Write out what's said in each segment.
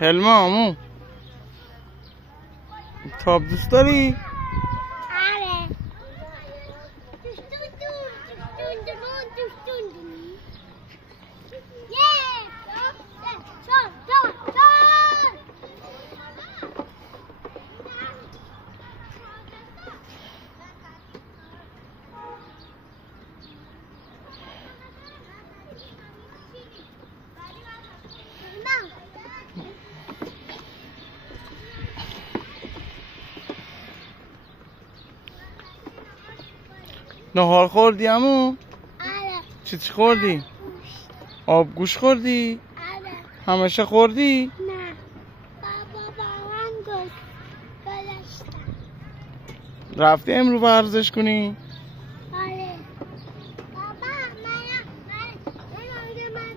حلما عمو تاب دوست داری؟ نهار خوردی عمو؟ آره. چی خوردی؟ آبگوش خوردی؟ آره. همیشه خوردی؟ نه. بابا با من گذاشتم. رفتی امرو ورزش کنی؟ آره. بابا من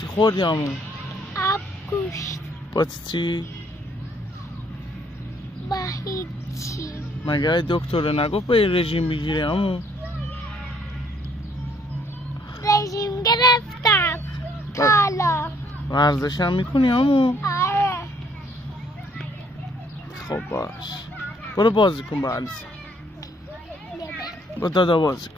چی خوردی عمو؟ آبگوشت. با چی؟ با هیچی. مگه دکتر نگفت باید رژیم بگیری عمو؟ رژیم گرفتم حالا. ورزش هم میکنی عمو؟ آره. خب باش برو بازی کن با علیسا با دادا بازی کن.